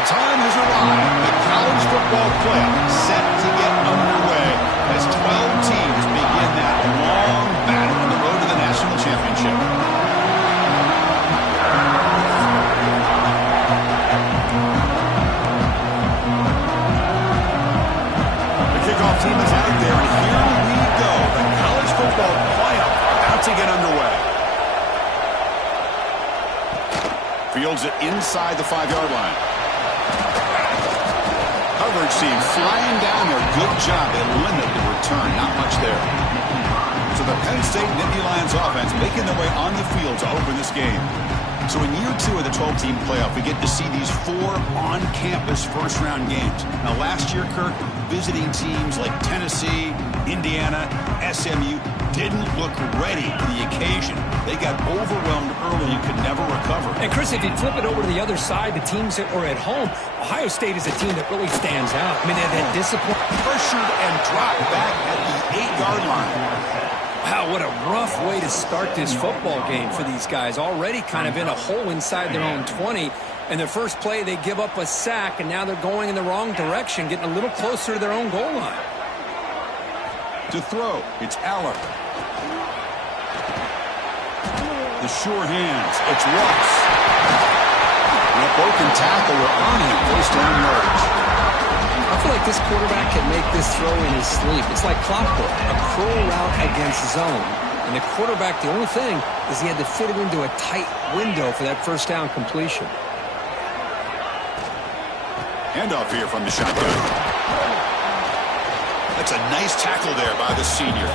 The time has arrived. The college football playoff set to get underway as 12 teams begin that long battle on the road to the national championship. The kickoff team is out there, and here we go. The college football playoff about to get underway. Fields it inside the 5-yard line. Coverage team flying down there. Good job. They limit the return. Not much there. So the Penn State Nittany Lions offense making their way on the field to open this game. So in year 2 of the 12-team playoff, we get to see these 4 on-campus first-round games. Now, last year, Kirk, visiting teams like Tennessee, Indiana, SMU didn't look ready for the occasion. They got overwhelmed early and could never recover. And, Chris, if you flip it over to the other side, the teams that were at home, Ohio State is a team that really stands out. I mean, they had that discipline. Pressured and dropped back at the 8-yard line. Wow, what a rough way to start this football game for these guys. Already kind of in a hole inside their own 20. And their first play, they give up a sack, and now they're going in the wrong direction, getting a little closer to their own goal line. To throw, it's Aller. The sure hands, it's Ross. And a broken tackle will earn him first down yardage. I feel like this quarterback can make this throw in his sleep. It's like clockwork, a curl route against zone. And the quarterback, the only thing is he had to fit it into a tight window for that first down completion. Handoff here from the shotgun. That's a nice tackle there by the senior.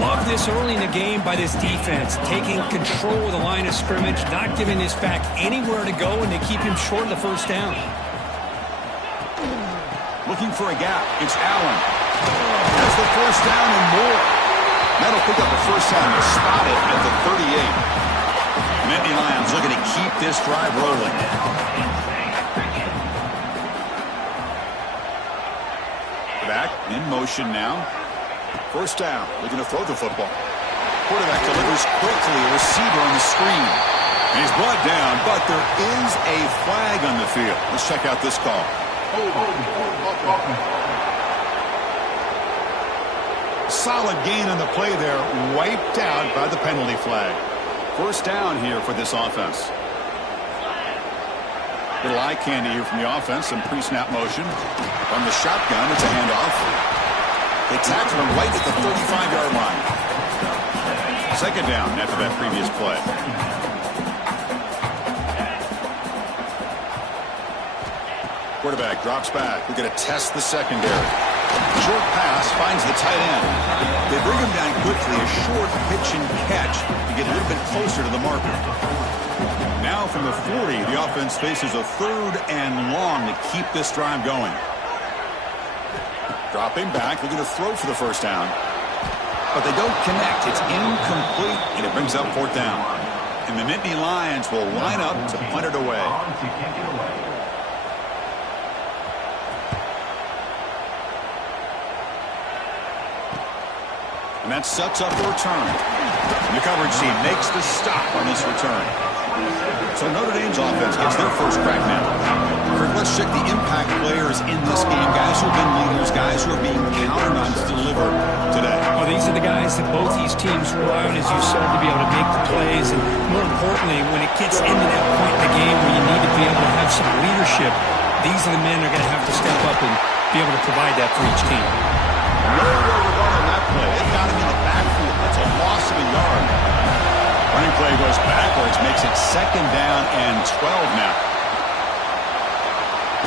Love this early in the game by this defense, taking control of the line of scrimmage, not giving this back anywhere to go, and they keep him short of the first down. Looking for a gap. It's Allen. That's the first down and more. That'll pick up the first down. They're spotted at the 38. Nittany Lions looking to keep this drive rolling. Back in motion now. First down. Looking to throw the football. Quarterback delivers quickly. A receiver on the screen. And he's brought down, but there is a flag on the field. Let's check out this call. Solid gain on the play there, wiped out by the penalty flag. First down here for this offense. Little eye candy here from the offense, some pre-snap motion. From the shotgun, it's a handoff. They tackle him right at the 35-yard line. Second down after that previous play. Quarterback drops back. We're going to test the secondary. Short pass finds the tight end. They bring him down quickly. A short pitch and catch to get a little bit closer to the marker. Now from the 40, the offense faces a 3rd and long to keep this drive going. Dropping back. They're going to throw for the first down. But they don't connect. It's incomplete, and it brings up 4th down. And the Nittany Lions will line up to punt it away. And that sets up the return. The coverage team makes the stop on this return. So Notre Dame's offense gets their first crack now. Kirk, let's check the impact players in this game. Guys who have been leaders, guys who are being counted on to deliver today. Well, these are the guys that both these teams rely on, as you said, to be able to make the plays. And more importantly, when it gets into that point in the game where you need to be able to have some leadership, these are the men that are going to have to step up and be able to provide that for each team. Nowhere to run on that play. They've got him in the backfield. That's a loss of a yard. Running play goes backwards, makes it 2nd down and 12 now.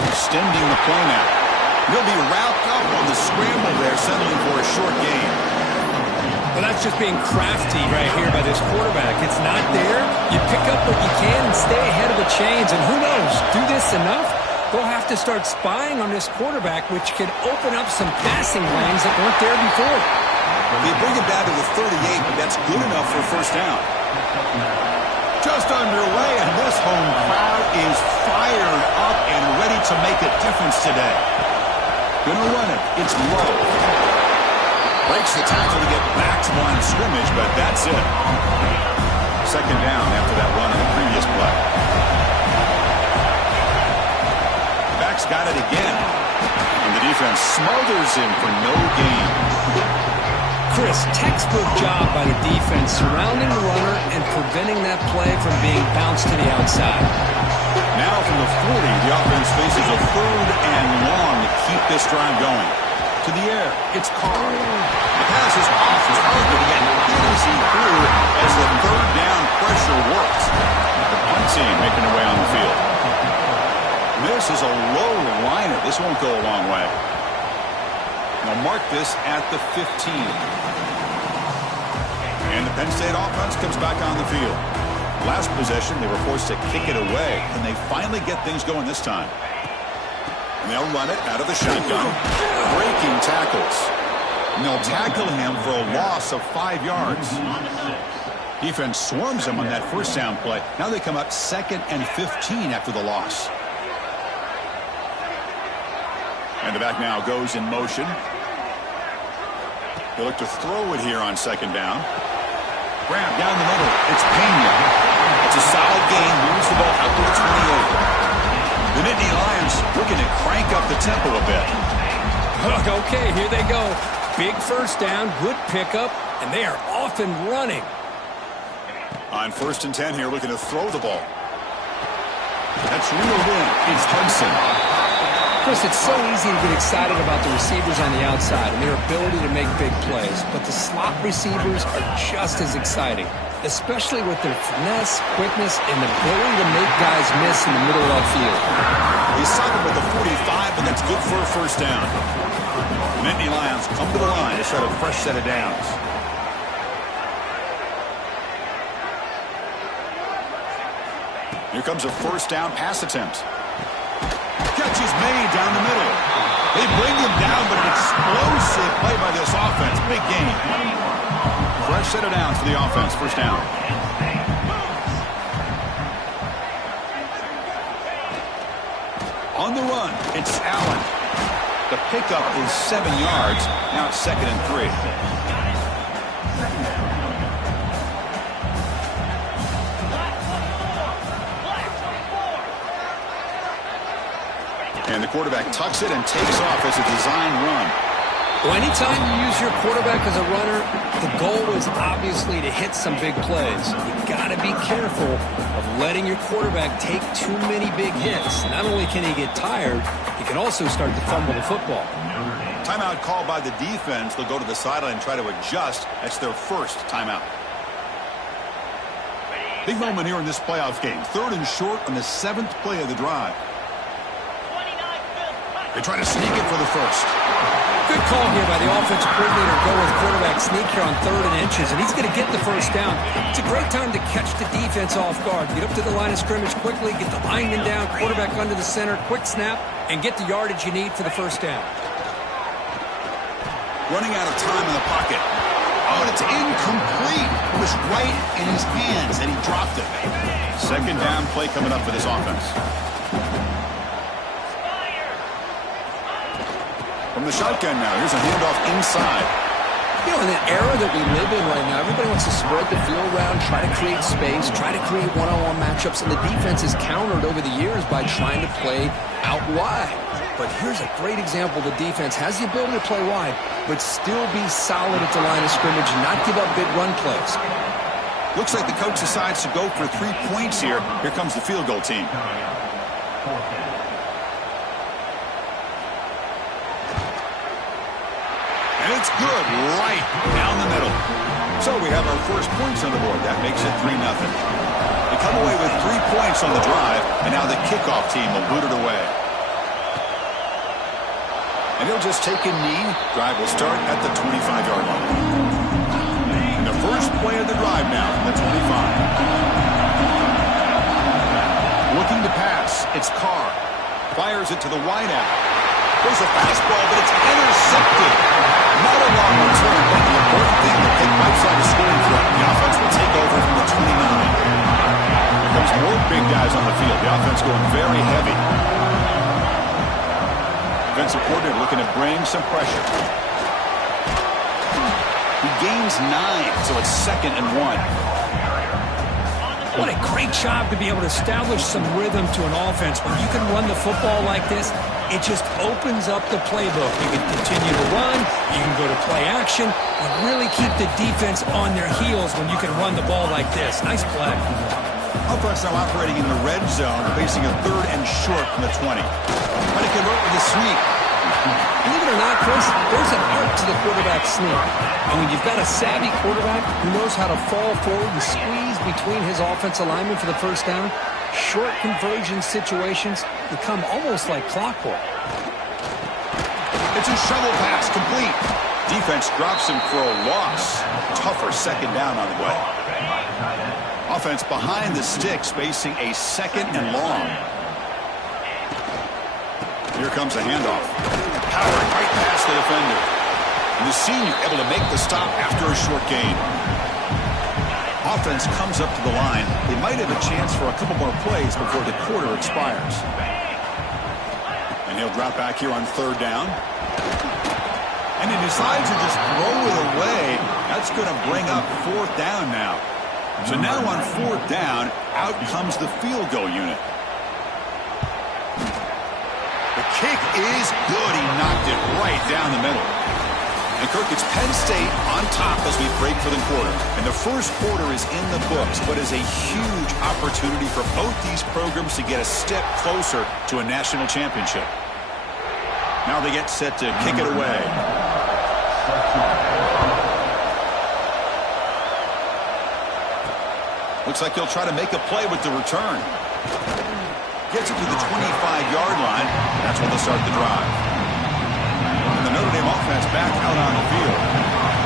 Extending the play now. He'll be wrapped up on the scramble there, settling for a short gain. Well, that's just being crafty right here by this quarterback. It's not there. You pick up what you can and stay ahead of the chains. And who knows, do this enough, they'll have to start spying on this quarterback, which could open up some passing lanes that weren't there before. They bring him down to the 38, but that's good enough for a first down. Just underway, and this home crowd is fired up and ready to make a difference today. Gonna run it. It's low. Breaks the tackle to get back to the line of scrimmage, but that's it. 2nd down after that run on the previous play. quarterback's got it again. And the defense smothers him for no gain. Chris, textbook job by the defense surrounding the runner and preventing that play from being bounced to the outside. Now from the 40, the offense faces a 3rd and long to keep this drive going. To the air, it's Carr. The pass is off target and hit as he threw as the 3rd down pressure works. The punt team making their way on the field. This is a low liner. This won't go a long way. Now mark this at the 15. And the Penn State offense comes back on the field. Last possession, they were forced to kick it away, and they finally get things going this time. And they'll run it out of the shotgun. Breaking tackles. And they'll tackle him for a loss of 5 yards. Defense swarms him on that first down play. Now they come up 2nd and 15 after the loss. And the back now goes in motion. They look to throw it here on 2nd down. Grab down the middle. It's Penn. It's a solid gain. Moves the ball up to the 28. The Nittany Lions looking to crank up the tempo a bit. Okay, here they go. Big first down, good pickup, and they are off and running. On 1st and 10 here, looking to throw the ball. That's reeled in. It's Hudson. Chris, it's so easy to get excited about the receivers on the outside and their ability to make big plays, but the slot receivers are just as exciting, especially with their finesse, quickness, and the ability to make guys miss in the middle of the field. He's stopping with the 45, but that's good for a first down. The Nittany Lions come to the line to set a fresh set of downs. Here comes a first down pass attempt. Catch is made down the middle. They bring him down, but an explosive play by this offense. Big gain. Fresh set of downs for the offense. First down. On the run, it's Allen. The pickup is 7 yards. Now it's 2nd and 3. And the quarterback tucks it and takes off as a design run. Well, anytime you use your quarterback as a runner, the goal is obviously to hit some big plays. You got to be careful of letting your quarterback take too many big hits. Not only can he get tired, he can also start to fumble the football. Timeout called by the defense. They'll go to the sideline and try to adjust. That's their first timeout. Big moment here in this playoff game. 3rd and short on the 7th play of the drive. They try to sneak it for the first. Good call here by the offensive coordinator. Go with quarterback sneak here on 3rd and inches, and he's going to get the first down. It's a great time to catch the defense off guard. Get up to the line of scrimmage quickly, get the lineman down, quarterback under the center, quick snap, and get the yardage you need for the first down. Running out of time in the pocket. Oh, and it's incomplete. It was right in his hands, and he dropped it. 2nd down play coming up for this offense. From the shotgun now, here's a handoff inside. You know, in the era that we live in right now, everybody wants to spread the field around, try to create space, try to create one-on-one matchups, and the defense is countered over the years by trying to play out wide. But here's a great example. The defense has the ability to play wide, but still be solid at the line of scrimmage and not give up big run plays. Looks like the coach decides to go for 3 points here. Here comes the field goal team. And it's good right down the middle. So we have our first points on the board. That makes it 3-0. They come away with 3 points on the drive, and now the kickoff team will boot it away. And he'll just take a knee. Drive will start at the 25-yard line. And the first play of the drive now from the 25. Looking to pass. It's Carr. Fires it to the wideout. There's a fastball, but it's intercepted. Not a long return, but the important thing that they wipes out the scoring threat. The offense will take over from the 29. Here comes more big guys on the field. The offense going very heavy. Defensive coordinator looking to bring some pressure. He gains 9, so it's 2nd and 1. What a great job to be able to establish some rhythm to an offense. When you can run the football like this, it just opens up the playbook. You can continue to run, you can go to play action, and really keep the defense on their heels when you can run the ball like this. Nice play. Offense now operating in the red zone, facing a 3rd and short from the 20. Trying to convert with a sweep. Believe it or not, Chris, there's an art to the quarterback sneak. And when you've got a savvy quarterback who knows how to fall forward and squeeze between his offensive linemen for the first down, short conversion situations become almost like clockwork. It's a shovel pass, complete. Defense drops him for a loss. Tougher second down on the way. Offense behind the sticks, facing a 2nd and long. Here comes a handoff. Powered right past the defender. And the senior able to make the stop after a short gain. Offense comes up to the line. They might have a chance for a couple more plays before the quarter expires. And he'll drop back here on 3rd down. And he decides to just throw it away. That's going to bring up 4th down now. So now on 4th down, out comes the field goal unit. The kick is good. He knocked it right down the middle. And Kirk, it's Penn State on top as we break for the quarter. And the first quarter is in the books, but is a huge opportunity for both these programs to get a step closer to a national championship. Now they get set to kick it away. Looks like he'll try to make a play with the return. Gets it to the 25-yard line. That's when they'll start the drive. And the Notre Dame offense back out on the field.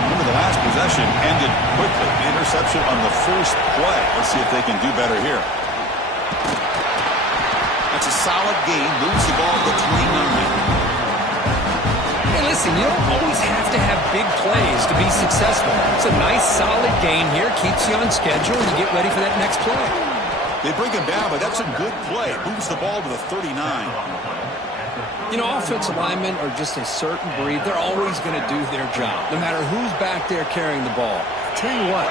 Remember, the last possession ended quickly. The interception on the first play. Let's see if they can do better here. That's a solid gain. Moves the ball to 29. Hey, listen, you don't always have to have big plays to be successful. It's a nice, solid gain here. Keeps you on schedule, and you get ready for that next play. They bring him down, but that's a good play. Moves the ball to the 39. You know, offensive linemen are just a certain breed. They're always going to do their job, no matter who's back there carrying the ball. I'll tell you what,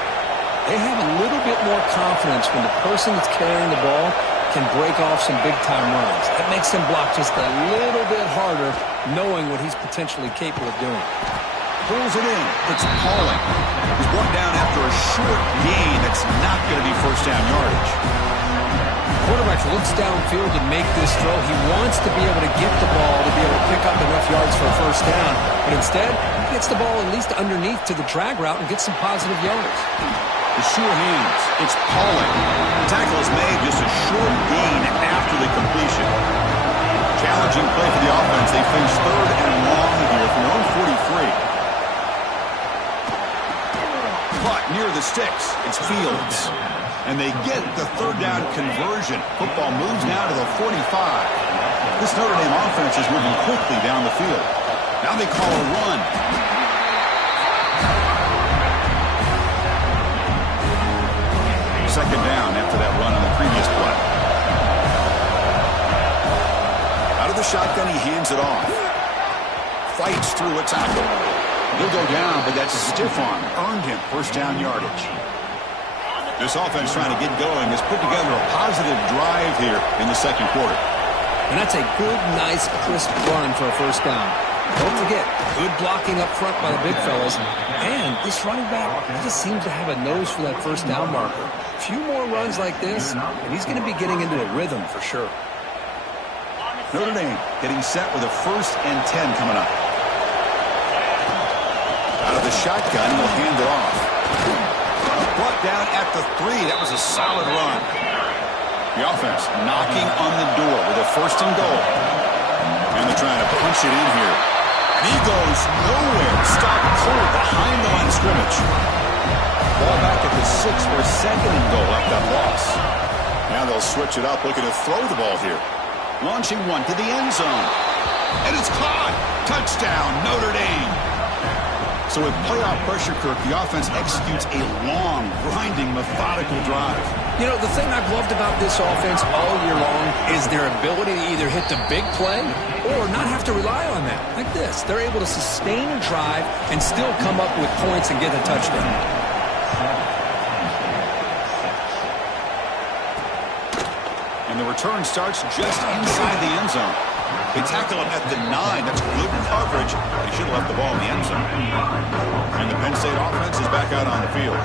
they have a little bit more confidence when the person that's carrying the ball can break off some big-time runs. That makes him block just a little bit harder, knowing what he's potentially capable of doing. Pulls it in. It's Pauling. He's brought down after a short gain that's not going to be first down yardage. Quarterback looks downfield to make this throw. He wants to be able to get the ball to be able to pick up enough yards for a first down. But instead, he gets the ball at least underneath to the drag route and gets some positive yards. The sure hands. It's Pauling. The tackle is made just a short gain after the completion. Challenging play for the offense. They face 3rd and long here from their own 43. But near the sticks, it's Fields. And they get the 3rd down conversion. Football moves now to the 45. This Notre Dame offense is moving quickly down the field. Now they call a run. Second down after that run on the previous play. Out of the shotgun, he hands it off. Fights through a tackle. He'll go down, but that's a stiff arm. Earned him first down yardage. This offense trying to get going has put together a positive drive here in the second quarter. And that's a good, nice, crisp run for a first down. Don't forget, good blocking up front by the big fellas. And this running back just seems to have a nose for that first down marker. A few more runs like this, and he's going to be getting into a rhythm for sure. Notre Dame getting set with a 1st and 10 coming up. Out of the shotgun, he'll hand it off. Brought down at the 3. That was a solid run. The offense knocking on the door with a 1st and goal. And they're trying to punch it in here. And he goes nowhere. Stopped cold behind the line of scrimmage. Ball back at the 6 for a 2nd and goal after that loss. Now they'll switch it up, looking to throw the ball here. Launching one to the end zone. And it's caught. Touchdown, Notre Dame. So with playoff pressure, Kirk, the offense executes a long, grinding, methodical drive. You know, the thing I've loved about this offense all year long is their ability to either hit the big play or not have to rely on that. Like this. They're able to sustain a drive and still come up with points and get a touchdown. And the return starts just inside the end zone. They tackle him at the 9. That's good coverage. They should have left the ball in the end zone. And the Penn State offense is back out on the field.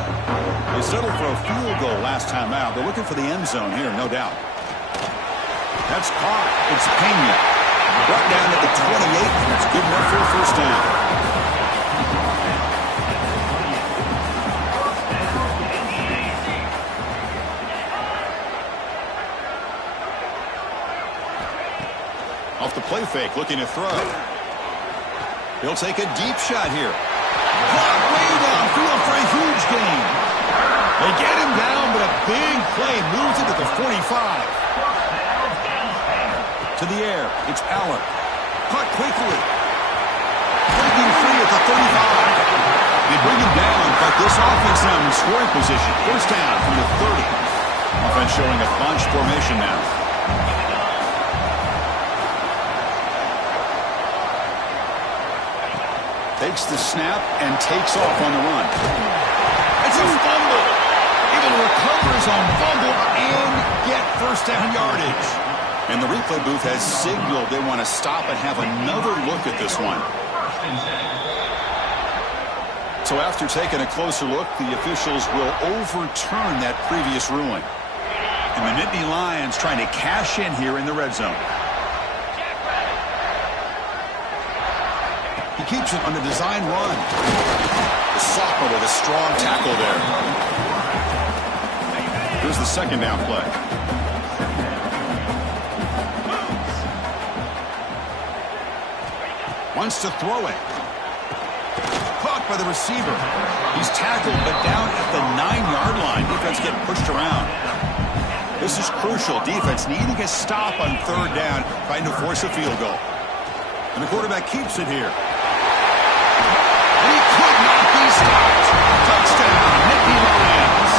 They settled for a field goal last time out. They're looking for the end zone here, no doubt. That's caught. It's Pena. Brought down at the 28, and it's good enough for a first down. Off the play fake, looking to throw. He'll take a deep shot here. Caught way downfield for a huge gain. They get him down, but a big play moves it to the 45. To the air, it's Allen. Caught quickly. Breaking free at the 35. They bring him down, but this offense now in scoring position. First down from the 30. Offense showing a bunch formation now. Takes the snap and takes off on the run. It's a fumble. Able to recover his own fumble and get first down yardage. And the replay booth has signaled they want to stop and have another look at this one. So after taking a closer look, the officials will overturn that previous ruling. And the Nittany Lions trying to cash in here in the red zone. He keeps it on the design run. The sophomore with a strong tackle there. Here's the second down play. Wants to throw it. Caught by the receiver. He's tackled, but down at the 9-yard line. Defense getting pushed around. This is crucial. Defense needing a stop on third down, trying to force a field goal. And the quarterback keeps it here. And he could not be stopped. Touchdown, Nittany Lions.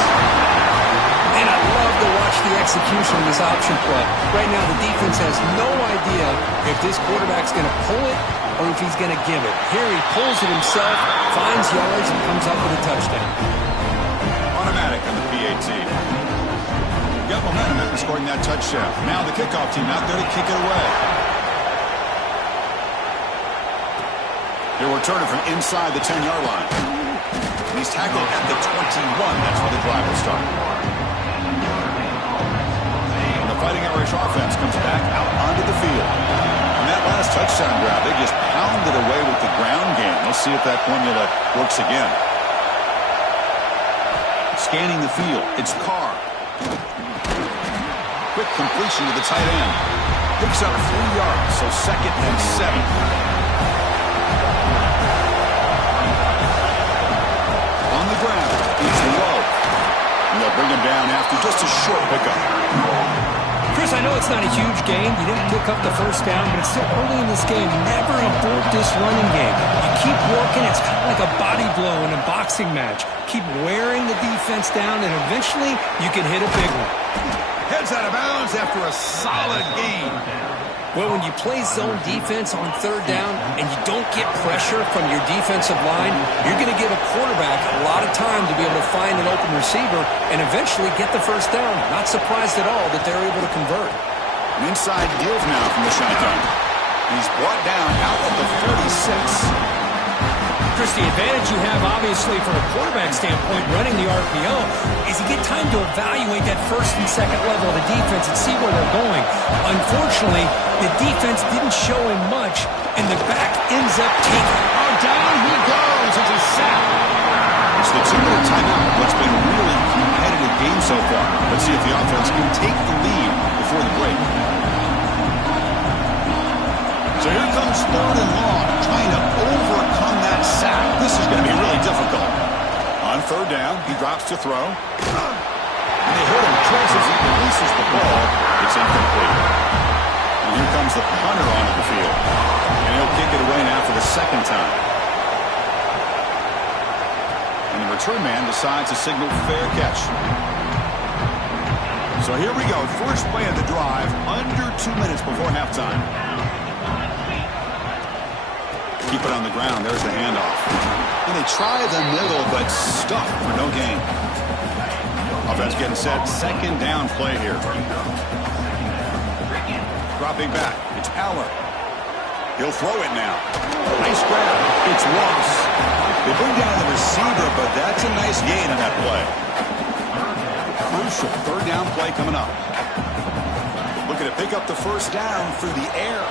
And I love to watch the execution of this option play. Right now, the defense has no idea if this quarterback's going to pull it or if he's going to give it. Here he pulls it himself, finds yards, and comes up with a touchdown. Automatic on the PAT. Got momentum after scoring that touchdown. Now the kickoff team out there to kick it away. He'll return it from inside the 10-yard line. He's tackled at the 21. That's where the drive will start. And the Fighting Irish offense comes back out onto the field. And that last touchdown grab, they just pounded away with the ground game. Let's see if that formula works again. Scanning the field, it's Carr. Quick completion to the tight end. Picks up 3 yards, so second and 7. On the ground, it's low. And they'll bring him down after just a short pickup. Chris, I know it's not a huge game. You didn't pick up the first down, but it's still early in this game. Never abort this running game. You keep working. It's kind of like a body blow in a boxing match. Keep wearing the defense down, and eventually you can hit a big one. Heads out of bounds after a solid gain. Well, when you play zone defense on third down and you don't get pressure from your defensive line, you're going to give a quarterback a lot of time to be able to find an open receiver and eventually get the first down. Not surprised at all that they're able to convert. An inside deal now from the shotgun. He's brought down out at the 46. Chris, the advantage you have, obviously, from a quarterback standpoint, running the RPO, is you get time to evaluate that first and second level of the defense and see where they're going. Unfortunately, the defense didn't show him much, and the back ends up taking it. Oh, down he goes. It's a sack. It's the 2-minute timeout. What's been a really competitive game so far. Let's see if the offense can take the lead before the break. So here comes third and long, trying to overcome that sack. This is going to be really difficult. On third down, he drops to throw. And they hit him twice as he releases the ball. It's incomplete. And here comes the punter onto the field. And he'll kick it away now for the second time. And the return man decides to signal fair catch. So here we go. First play of the drive, under 2 minutes before halftime. Keep it on the ground. There's the handoff. And they try the middle, but stuck for no gain. Offense getting set. Second down play here. Dropping back. It's Power. He'll throw it now. Nice grab. It's lost. They bring down the receiver, but that's a nice gain on that play. Crucial third down play coming up. Looking to pick up the first down through the air.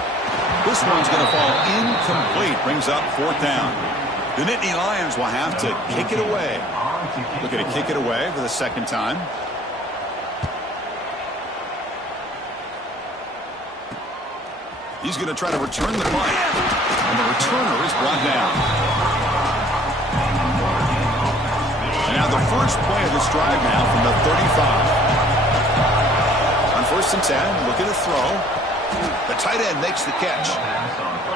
This one's going to fall incomplete. Brings up fourth down. The Nittany Lions will have to kick it away. Looking to kick it away for the second time. He's going to try to return the punt. And the returner is brought down. And now the first play of this drive now from the 35. On first and 10, looking to throw. The tight end makes the catch.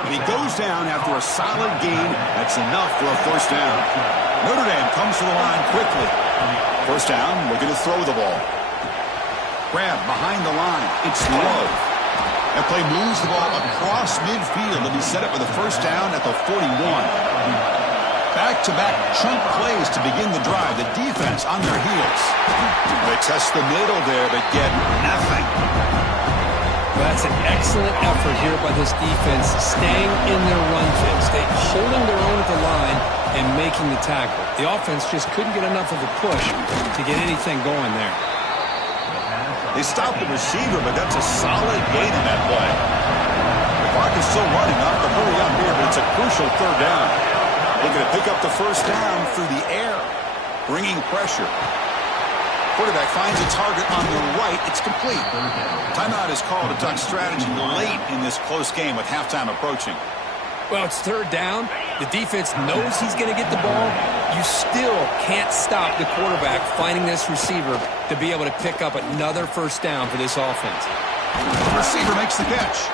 And he goes down after a solid gain. That's enough for a first down. Notre Dame comes to the line quickly. First down, looking to throw the ball. Grab behind the line. It's low. That play moves the ball across midfield to be set up with a first down at the 41. Back-to-back chunk plays to begin the drive. The defense on their heels. They test the middle there, but get nothing. That's an excellent effort here by this defense, staying in their run phase. They're holding their own at the line and making the tackle. The offense just couldn't get enough of a push to get anything going there. They stopped the receiver, but that's a solid gain in that play. The clock is still running. Not to hurry up here, but it's a crucial third down. Looking to pick up the first down through the air. Bringing pressure. Quarterback finds a target on the right. It's complete. Timeout is called to duck strategy late in this close game with halftime approaching. Well, it's third down. The defense knows he's going to get the ball. You still can't stop the quarterback finding this receiver to be able to pick up another first down for this offense. The receiver makes the catch.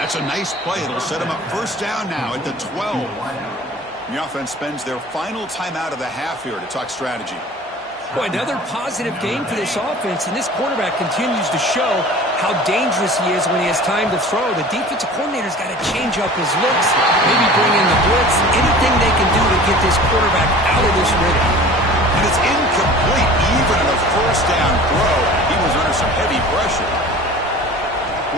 That's a nice play. It'll set him up first down now at the 12. The offense spends their final timeout of the half here to talk strategy. Boy, another positive game for this offense, and this quarterback continues to show how dangerous he is when he has time to throw. The defensive coordinator's got to change up his looks, maybe bring in the blitz, anything they can do to get this quarterback out of this rhythm. And it's incomplete even on a first down throw. He was under some heavy pressure.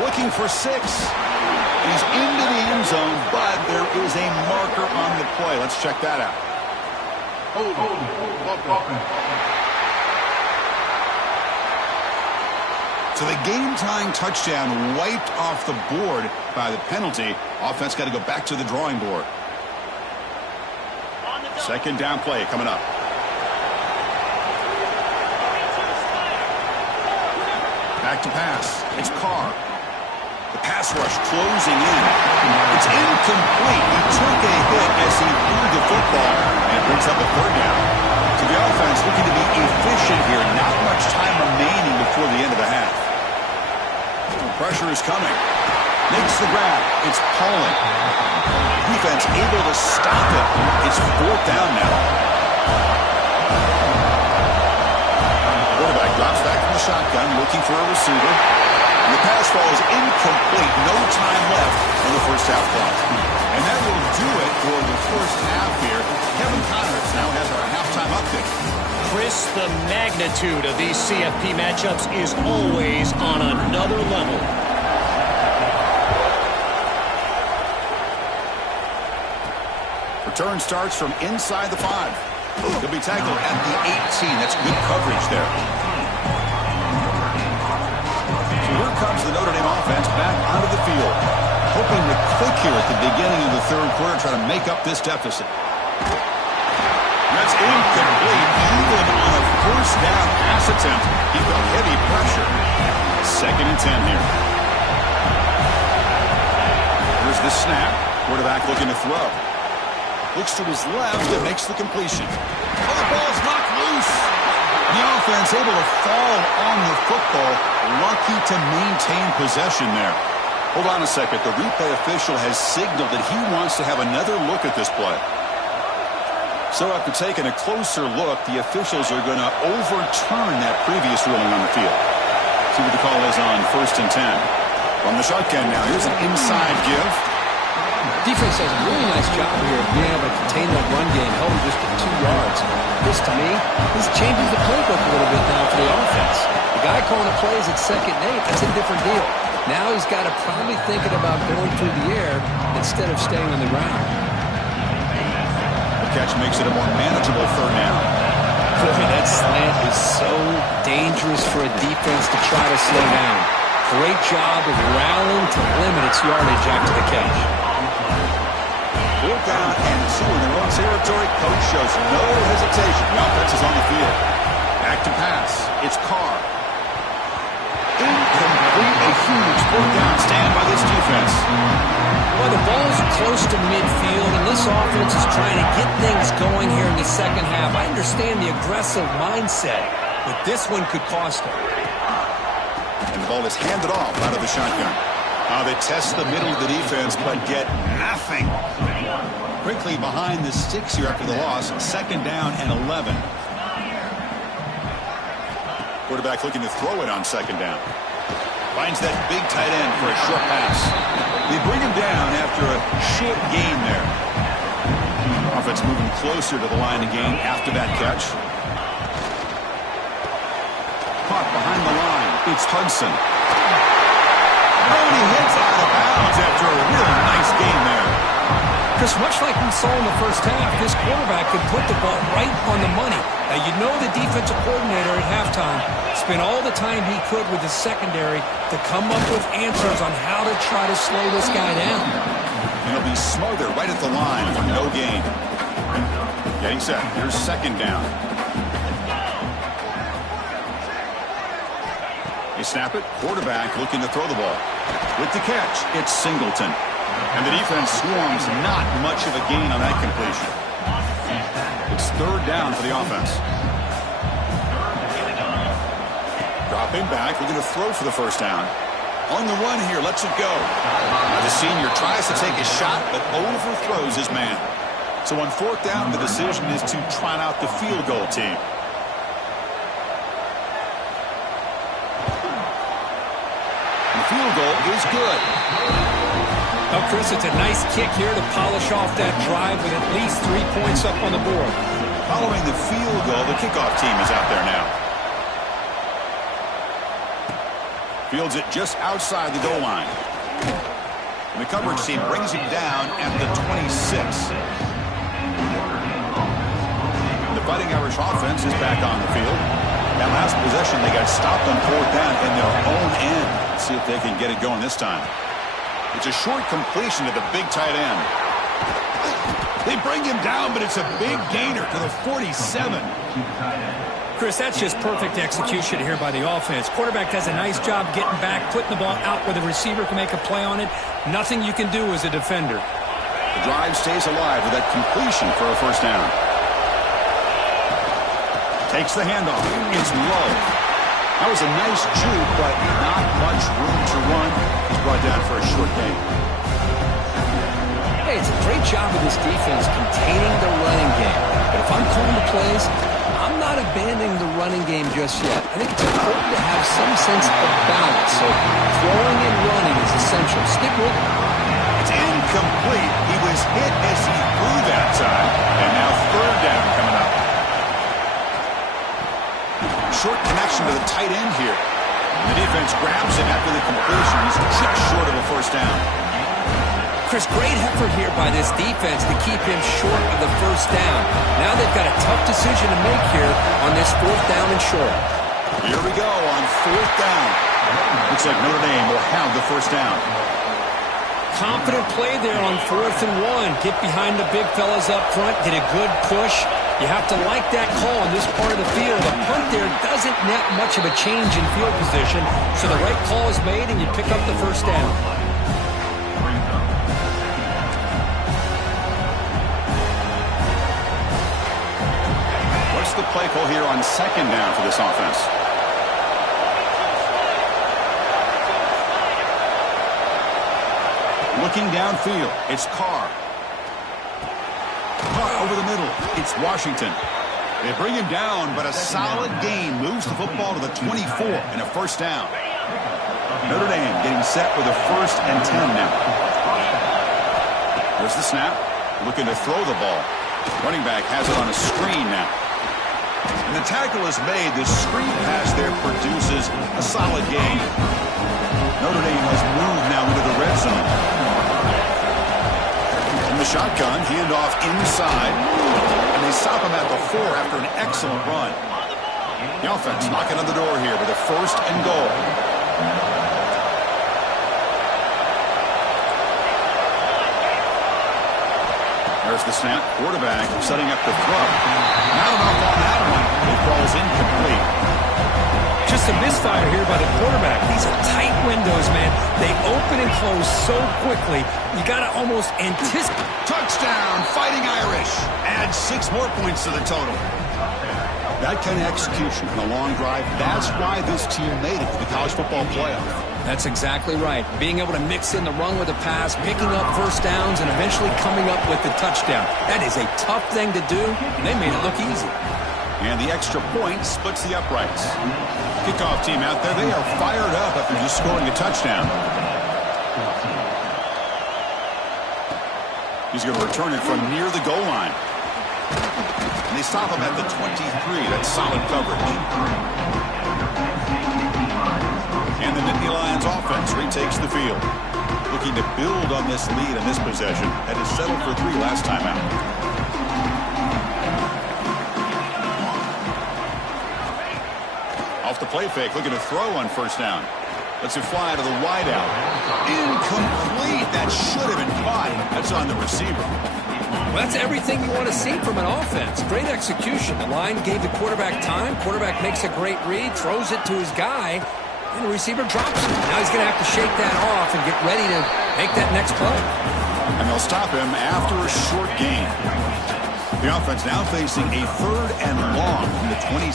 Looking for 6. He's into the end zone, but there is a marker on the play. Let's check that out. So the game-tying touchdown wiped off the board by the penalty. Offense got to go back to the drawing board. Second down play coming up. Back to pass. It's Carr. The pass rush closing in. It's incomplete. He took a hit as he threw the football and brings up a third down. So the offense looking to be efficient here. Not much time remaining before the end of the half. Pressure is coming. Makes the grab. It's Paulin. Defense able to stop it. It's fourth down now. Quarterback drops back from the shotgun, looking for a receiver. And the pass falls incomplete. No time left in the first half clock. And that will do it for the first half here. Kevin Connors now has our halftime update. Chris, the magnitude of these CFP matchups is always on another level. Return starts from inside the 5. He'll be tackled at the 18. That's good coverage there. So here comes the Notre Dame offense back onto the field. Hoping to click here at the beginning of the third quarter, try to make up this deficit. That's incomplete. Even on a first down pass attempt, he felt heavy pressure. Second and 10 here. Here's the snap. Quarterback looking to throw. Looks to his left and makes the completion. Oh, the ball's knocked loose. The offense able to fall on the football. Lucky to maintain possession there. Hold on a second. The replay official has signaled that he wants to have another look at this play. So after taking a closer look, the officials are going to overturn that previous ruling on the field. See what the call is on first and 10. From the shotgun now, here's an inside give. Defense does a really nice job here of being able to contain that run game, held him just at 2 yards. This, to me, this changes the playbook a little bit now for the offense. The guy calling the plays at second and 8, that's a different deal. Now he's got to probably thinking about going through the air instead of staying on the ground. The catch makes it a more manageable third down. Boy, that slant is so dangerous for a defense to try to slow down. Great job of rallying to limit its yardage after the catch. 4th down and 2 in their own territory. Coach shows no hesitation. The offense is on the field. Back to pass. It's Carr. Incomplete. A huge 4th down stand by this defense. Well, the ball's close to midfield, and this offense is trying to get things going here in the second half. I understand the aggressive mindset, but this one could cost them. And the ball is handed off out of the shotgun. They test the middle of the defense, but get nothing. Quickly behind the sticks here after the loss. 2nd down and 11. Quarterback looking to throw it on 2nd down. Finds that big tight end for a short pass. They bring him down after a short gain there. Offense moving closer to the line of gain after that catch. Caught behind the line. It's Hudson. And he hits out of bounds after a really nice game there. Because much like we saw in the first half, this quarterback could put the ball right on the money. Now, you know the defensive coordinator at halftime spent all the time he could with his secondary to come up with answers on how to try to slow this guy down. And he'll be smothered right at the line for no gain. Getting set. Here's 2nd down. They snap it. Quarterback looking to throw the ball. With the catch, it's Singleton. And the defense swarms not much of a gain on that completion. It's 3rd down for the offense. Dropping back, looking to throw for the 1st down. On the run here, lets it go. Now the senior tries to take a shot, but overthrows his man. So on 4th down, the decision is to trot out the field goal team. The field goal is good. Well, Chris, it's a nice kick here to polish off that drive with at least 3 points up on the board. Following the field goal, the kickoff team is out there now. Fields it just outside the goal line. And the coverage team brings him down at the 26. The Fighting Irish offense is back on the field. That last possession, they got stopped on 4th down in their own end. Let's see if they can get it going this time. It's a short completion to the big tight end. They bring him down, but it's a big gainer to the 47. Chris, that's just perfect execution here by the offense. Quarterback does a nice job getting back, putting the ball out where the receiver can make a play on it. Nothing you can do as a defender. The drive stays alive with that completion for a 1st down. Takes the handoff. It's low. That was a nice juke, but not much room to run. He's brought down for a short gain. Hey, it's a great job of this defense containing the running game. But if I'm calling the plays, I'm not abandoning the running game just yet. I think it's important to have some sense of balance. So throwing and running is essential. Stick with it. It's incomplete. He was hit as he threw that time. And now 3rd down coming up. Short connection to the tight end here. The defense grabs him after the completion. He's just short of a 1st down. Chris, great effort here by this defense to keep him short of the 1st down. Now they've got a tough decision to make here on this 4th down and short. Here we go on 4th down. Looks like Notre Dame will have the 1st down. Confident play there on 4th and 1. Get behind the big fellas up front. Get a good push. You have to like that call on this part of the field. The punt there doesn't net much of a change in field position, so the right call is made and you pick up the 1st down. What's the play call here on 2nd down for this offense? Looking downfield, it's Carr. Carr over the middle, it's Washington. They bring him down, but a solid gain moves the football to the 24 and a 1st down. Notre Dame getting set with a 1st and 10 now. There's the snap, looking to throw the ball. Running back has it on a screen now. And the tackle is made. The screen pass there produces a solid gain. Notre Dame has moved now into the red zone. In the shotgun, handoff inside. And they stop him at the 4 after an excellent run. The offense knocking on the door here with a 1st and goal. There's the snap. Quarterback setting up the throw. Not enough on that one. It falls incomplete. Just a misfire here by the quarterback. These are tight windows, man. They open and close so quickly. You got to almost anticipate. Touchdown, Fighting Irish. Add 6 more points to the total. That kind of execution in a long drive, that's why this team made it to the college football playoff. That's exactly right. Being able to mix in the run with the pass, picking up first downs, and eventually coming up with the touchdown. That is a tough thing to do, and they made it look easy. And the extra point splits the uprights. Kickoff team out there, they are fired up after just scoring a touchdown. He's going to return it from near the goal line. And they stop him at the 23. That's solid coverage. And the Nittany Lions offense retakes the field. Looking to build on this lead in this possession. That is settled for 3 last time out. Off the play fake, looking to throw on 1st down. Lets it fly to the wideout. Incomplete. That should have been caught. That's on the receiver. Well, that's everything you want to see from an offense. Great execution. The line gave the quarterback time. Quarterback makes a great read, throws it to his guy, and the receiver drops it. Now he's going to have to shake that off and get ready to make that next play. And they'll stop him after a short gain. The offense now facing a 3rd and long from the 26.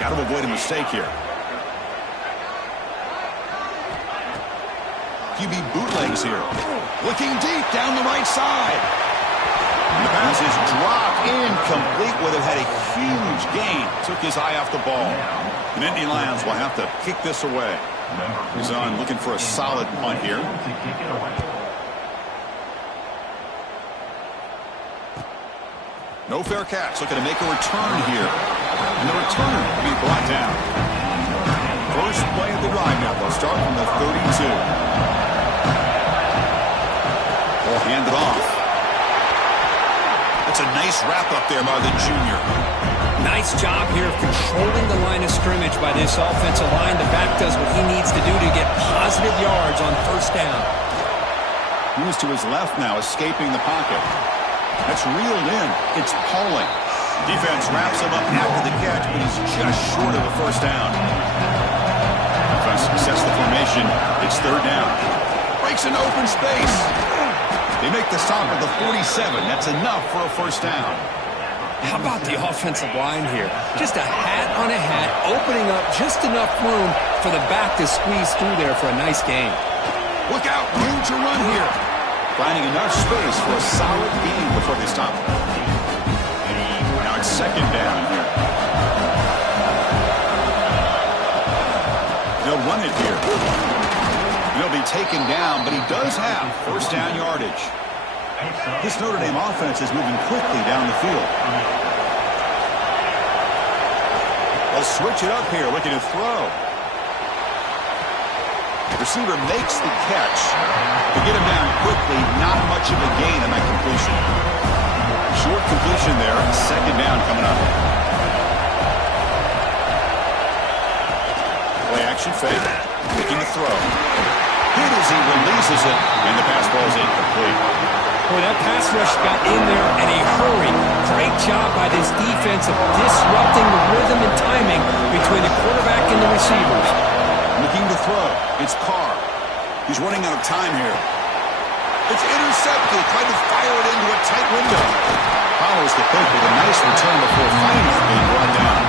Got to avoid a mistake here. QB bootlegs here. Looking deep down the right side. And the pass is dropped incomplete. Would have had a huge gain. Took his eye off the ball. The Nittany Lions will have to kick this away. He's on looking for a solid punt here. No fair catch. Looking to make a return here. And the return will be brought down. First play of the drive now. They'll start from the 32. They'll hand it off. That's a nice wrap-up there by the junior. Nice job here of controlling the line of scrimmage by this offensive line. The back does what he needs to do to get positive yards on 1st down. Moves to his left now, escaping the pocket. That's reeled in. It's Pauling. Defense wraps him up after the catch, but he's just short of the 1st down. Offense sets the formation. It's 3rd down. Breaks an open space. They make the stop at the 47. That's enough for a 1st down. How about the offensive line here? Just a hat on a hat, opening up just enough room for the back to squeeze through there for a nice gain. Look out, room to run here. Finding enough space for a solid gain before they stop. Now it's 2nd down here. They'll run it here. He'll be taken down, but he does have 1st down yardage. This Notre Dame offense is moving quickly down the field. They'll switch it up here, looking to throw. Receiver makes the catch. To get him down quickly, not much of a gain on that completion. Short completion there, 2nd down coming up. Play action fake, looking to throw. Hit as he releases it, and the pass ball is incomplete. Boy, that pass rush got in there in a hurry. Great job by this defense of disrupting the rhythm and timing between the quarterback and the receivers. Looking to throw. It's Carr. He's running out of time here. It's intercepted. Trying to fire it into a tight window. Follows the pick with a nice return before finally being brought down.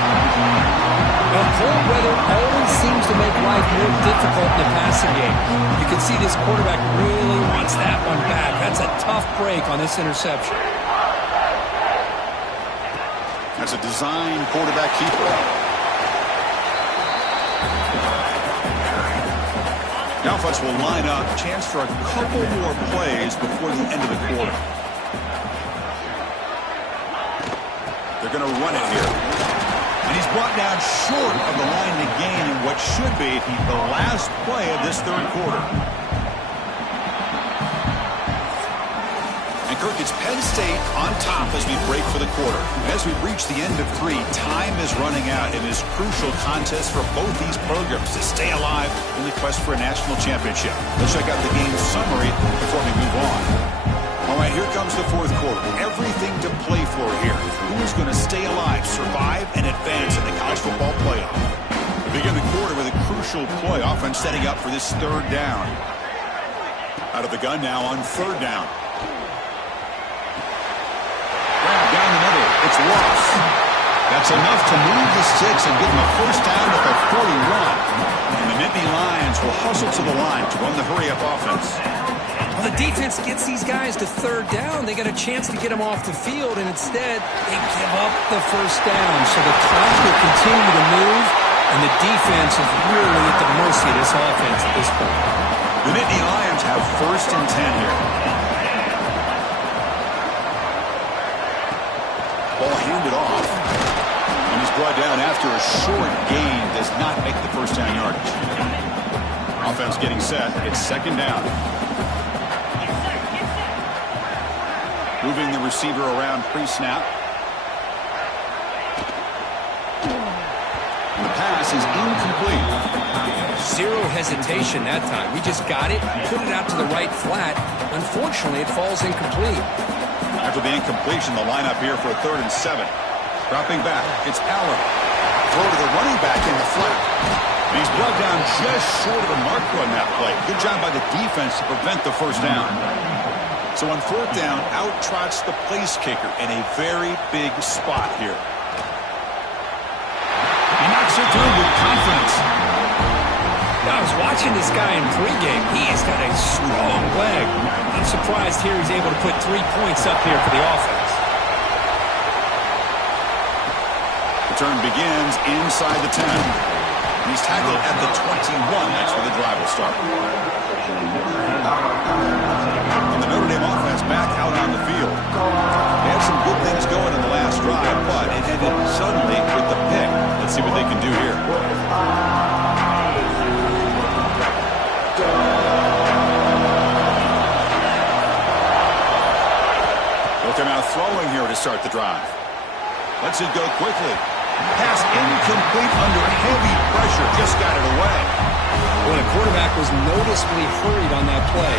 Well, cold weather always seems to make life more difficult in the passing game. You can see this quarterback really wants that one back. That's a tough break on this interception. That's a design quarterback keeper. The offense will line up. Chance for a couple more plays before the end of the quarter. They're going to run it here. And he's brought down short of the line to gain in what should be the last play of this third quarter. And Kirk, it's Penn State on top as we break for the quarter. As we reach the end of 3, time is running out in this crucial contest for both these programs to stay alive in the quest for a national championship. Let's check out the game summary before we move on. All right, here comes the fourth quarter. Everything to play for here. Who's going to stay alive, survive, and advance in the college football playoff? We begin the quarter with a crucial play, offense setting up for this third down. Out of the gun now on third down. Grab down the middle. It's lost. That's enough to move the sticks and give them a first down at the 41. And the Nittany Lions will hustle to the line to run the hurry-up offense. Well, the defense gets these guys to third down. They got a chance to get them off the field, and instead they give up the first down. So the clock will continue to move, and the defense is really at the mercy of this offense at this point. The Nittany Lions have first and 10 here. Ball handed off, and he's brought down after a short gain. Does not make the first down yardage. Offense getting set. It's second down. Moving the receiver around pre-snap. The pass is incomplete. Zero hesitation that time. We just got it, put it out to the right flat. Unfortunately, it falls incomplete. After the incompletion, the lineup here for a 3rd and 7. Dropping back, it's Allen. Throw to the running back in the flat. And he's brought down just short of the marker on that play. Good job by the defense to prevent the first down. So on fourth down, out trots the place kicker in a very big spot here. He knocks it through with confidence. Now, I was watching this guy in pregame. He has got a strong leg. I'm surprised here he's able to put 3 points up here for the offense. Return begins inside the 10. And he's tackled at the 21. That's where the drive will start. And the Notre Dame offense back out on the field. They had some good things going in the last drive, but it ended suddenly with the pick. Let's see what they can do here. They'll come out throwing here to start the drive. Lets it go quickly. Pass incomplete under heavy pressure. Just got it away. Well, the quarterback was noticeably hurried on that play.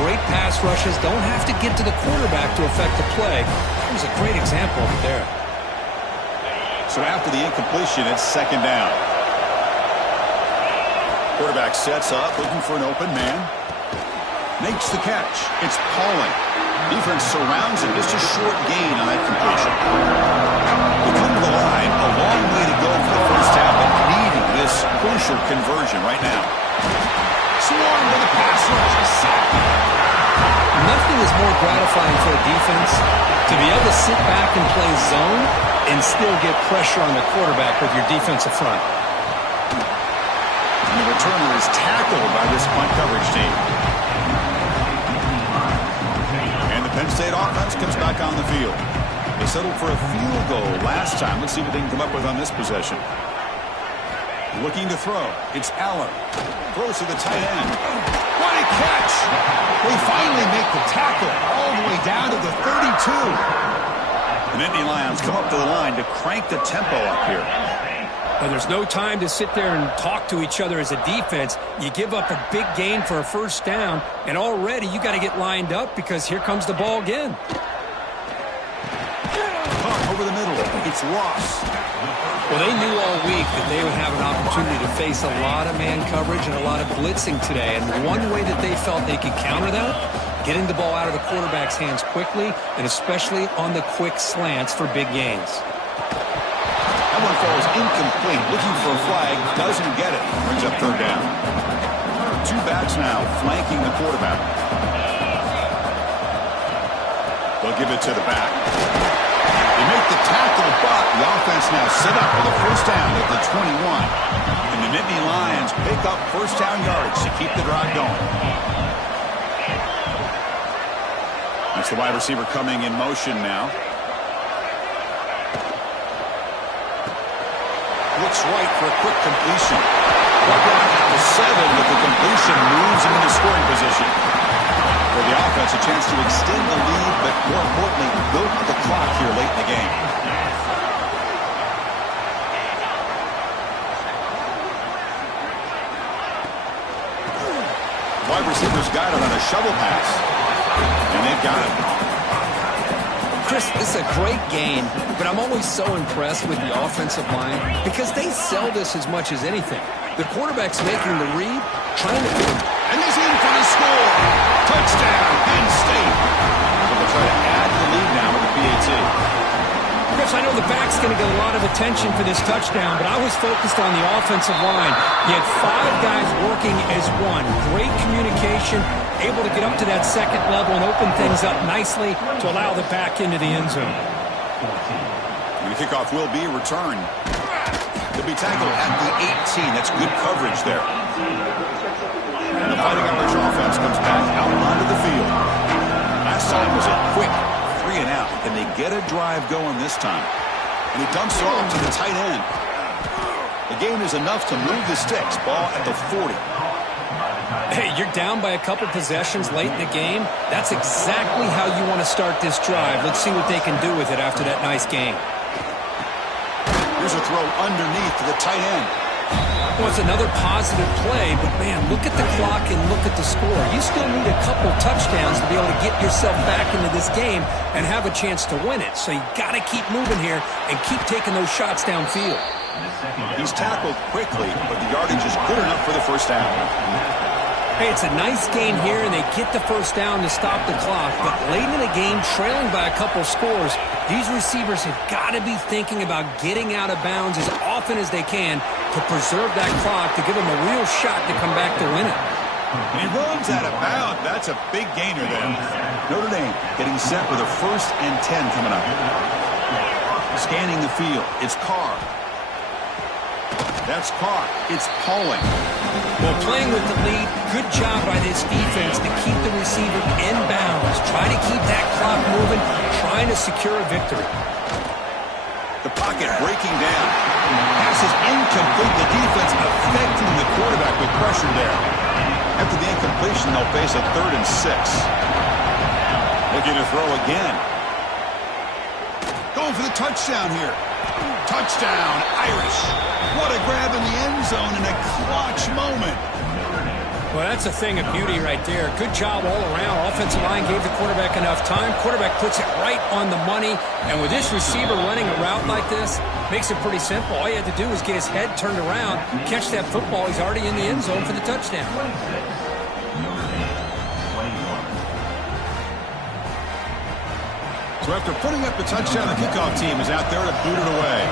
Great pass rushes don't have to get to the quarterback to affect the play. That was a great example of it there. So after the incompletion, it's second down. Quarterback sets up, looking for an open man. Makes the catch. It's Pauling. Defense surrounds him. Just a short gain on that completion. They come to the line. A long way to go for the first half, but needing this crucial conversion right now. Swarmed by the pass rush. A sack. Nothing is more gratifying for a defense to be able to sit back and play zone and still get pressure on the quarterback with your defensive front. And the returner is tackled by this punt coverage team. And the Penn State offense comes back on the field. They settled for a field goal last time. Let's see what they can come up with on this possession. Looking to throw. It's Allen. Throws to the tight end. What a catch! They finally make the tackle all the way down to the 32. The Nittany Lions come up to the line to crank the tempo up here. Now, there's no time to sit there and talk to each other as a defense. You give up a big gain for a first down, and already you got to get lined up because here comes the ball again. Over the middle. It's lost. Well, they knew all week that they would have an opportunity to face a lot of man coverage and a lot of blitzing today. And one way that they felt they could counter that, getting the ball out of the quarterback's hands quickly, and especially on the quick slants for big gains. That one falls incomplete. Looking for a flag. Doesn't get it. Brings up third down. 2 backs now flanking the quarterback. They'll give it to the back. They make the tackle, but the offense now set up for the first down at the 21. And the Nittany Lions pick up first down yards to keep the drive going. That's the wide receiver coming in motion now. That's right for a quick completion. At the 7 with the completion moves him into scoring position. For the offense, a chance to extend the lead, but more importantly, milk the clock here late in the game. Wide receivers got it on a shovel pass. And they've got it. Chris, this is a great game, but I'm always so impressed with the offensive line because they sell this as much as anything. The quarterback's making the read, trying to... And he's in for the score. Touchdown, Penn State. They'll try to add the lead now with the PAT. Chris, I know the back's going to get a lot of attention for this touchdown, but I was focused on the offensive line. You had 5 guys working as one. Great communication, able to get up to that second level and open things up nicely to allow the back into the end zone. And the kickoff will be a return. He'll be tackled at the 18. That's good coverage there. And the Fighting Irish offense comes back out onto the field. Last time was a quick 3 and out. Can they get a drive going this time? And he dumps it off to the tight end. The gain is enough to move the sticks. Ball at the 40. Hey, you're down by a couple possessions late in the game. That's exactly how you want to start this drive. Let's see what they can do with it after that nice game. Here's a throw underneath to the tight end. Well, it's another positive play, but, man, look at the clock and look at the score. You still need a couple touchdowns to be able to get yourself back into this game and have a chance to win it. So you got to keep moving here and keep taking those shots downfield. He's tackled quickly, but the yardage is good enough for the first down. Hey, it's a nice gain here, and they get the first down to stop the clock. But late in the game, trailing by a couple scores, these receivers have got to be thinking about getting out of bounds as often as they can to preserve that clock, to give them a real shot to come back to win it. He runs out of bounds. That's a big gainer there. Notre Dame getting set with a 1st and 10 coming up. Scanning the field. It's Carr. That's Carr. It's Pauling. Well, playing with the lead, good job by this defense to keep the receiver in bounds. Try to keep that clock moving, trying to secure a victory. The pocket breaking down. Pass is incomplete. The defense affecting the quarterback with pressure there. After the incompletion, they'll face a 3rd and 6. Looking to throw again. Going for the touchdown here. Touchdown, Irish. What a grab in the end zone in a clutch moment. Well, that's a thing of beauty right there. Good job all around. Offensive line gave the quarterback enough time. Quarterback puts it right on the money. And with this receiver running a route like this, makes it pretty simple. All you had to do was get his head turned around, catch that football. He's already in the end zone for the touchdown. So after putting up the touchdown, the kickoff team is out there to boot it away.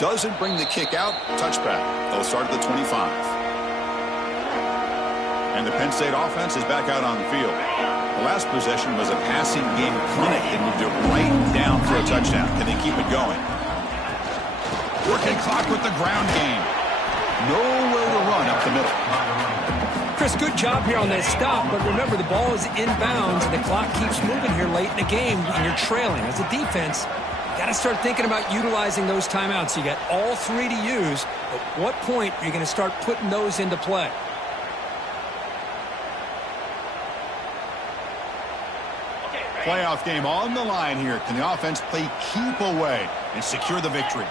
Doesn't bring the kick out. Touchback. They'll start at the 25. And the Penn State offense is back out on the field. The last possession was a passing game clinic. They moved it right down for a touchdown. Can they keep it going? Working clock with the ground game. Nowhere to run up the middle. Chris, good job here on that stop, but remember the ball is inbounds and the clock keeps moving here late in the game and you're trailing. As a defense, you got to start thinking about utilizing those timeouts. You got all 3 to use. At what point are you going to start putting those into play? Playoff game on the line here. Can the offense play keep away and secure the victory?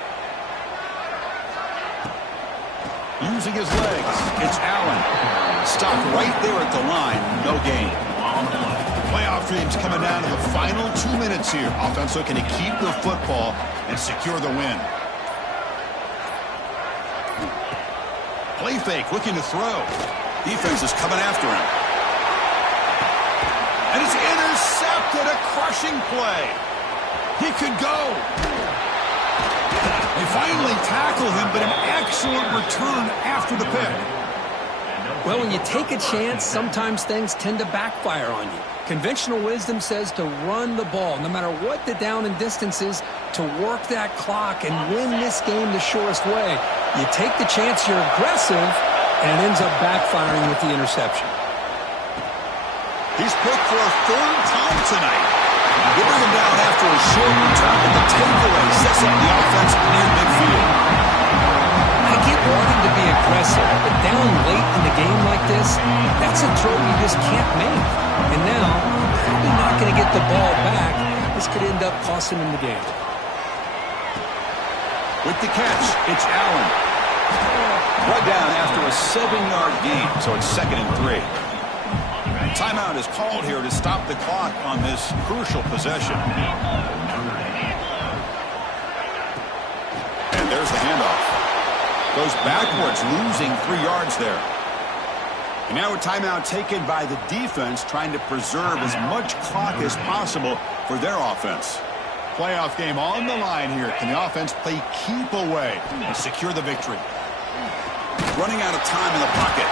Using his legs, it's Allen. Stopped right there at the line. No gain. Playoff dreams coming down to the final 2 minutes here. Offense looking to keep the football and secure the win. Play fake, looking to throw. Defense is coming after him. And it's intercepted, a crushing play. He could go. They finally tackle him, but an excellent return after the pick. Well, when you take a chance, sometimes things tend to backfire on you. Conventional wisdom says to run the ball, no matter what the down and distance is, to work that clock and win this game the shortest way. You take the chance, you're aggressive, and it ends up backfiring with the interception. He's picked for a third time tonight. They bring him down after a short return, but the takeaway sets up the offense near midfield. I get wanting to be aggressive, but down late in the game like this, that's a throw you just can't make. And now, probably not going to get the ball back. This could end up costing him the game. With the catch, it's Allen. Brought down after a 7-yard gain, so it's 2nd and 3. Timeout is called here to stop the clock on this crucial possession. And there's the handoff. Goes backwards, losing 3 yards there. And now a timeout taken by the defense, trying to preserve as much clock as possible for their offense. Playoff game on the line here. Can the offense play keep away and secure the victory? Running out of time in the pocket.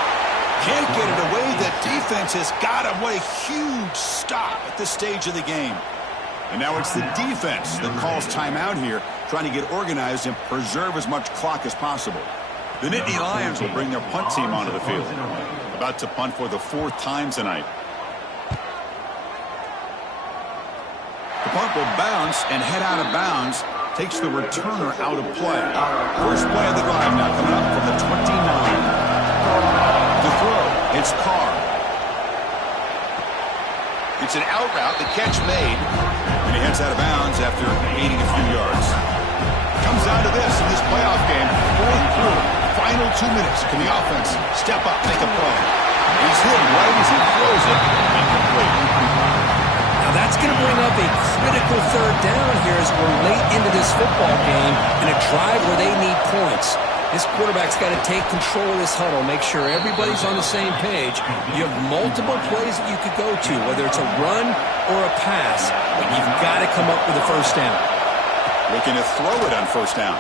Can't get it away. The defense has got him. What a huge stop at this stage of the game. And now it's the defense that calls timeout here, trying to get organized and preserve as much clock as possible. The Nittany Lions will bring their punt team onto the field. About to punt for the 4th time tonight. The punt will bounce and head out of bounds. Takes the returner out of play. First play of the drive now coming up from the 29. The throw, it's Carr. It's an out route, the catch made. And he heads out of bounds after gaining a few yards. Comes down to this in this playoff game. 4th quarter, final 2 minutes. Can the offense step up, make a play? He's hit right as he throws it. Incomplete. Now that's going to bring up a critical 3rd down here as we're late into this football game in a drive where they need points. This quarterback's got to take control of this huddle, make sure everybody's on the same page. You have multiple plays that you could go to, whether it's a run or a pass, but you've got to come up with a 1st down. Looking to throw it on 1st down.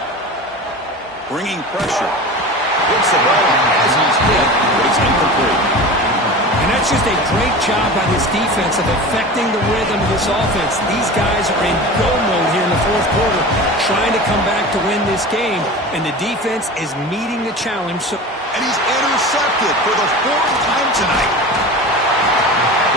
Bringing pressure. Gets the ball as he's hit, but it's incomplete. And that's just a great job by this defense of affecting the rhythm of this offense. These guys are in go mode here in the 4th quarter, trying to come back to win this game, and the defense is meeting the challenge. And he's intercepted for the 4th time tonight.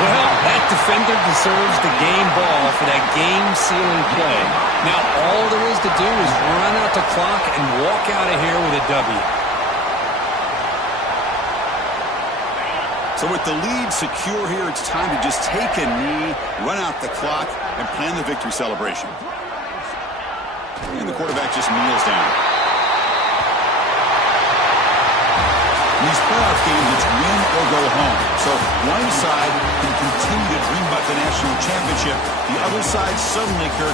Well, that defender deserves the game ball for that game-sealing play. Now all there is to do is run out the clock and walk out of here with a W. So with the lead secure here, it's time to just take a knee, run out the clock, and plan the victory celebration. And the quarterback just kneels down. In these playoff games, it's win or go home. So one side can continue to dream about the national championship. The other side suddenly, Kirk,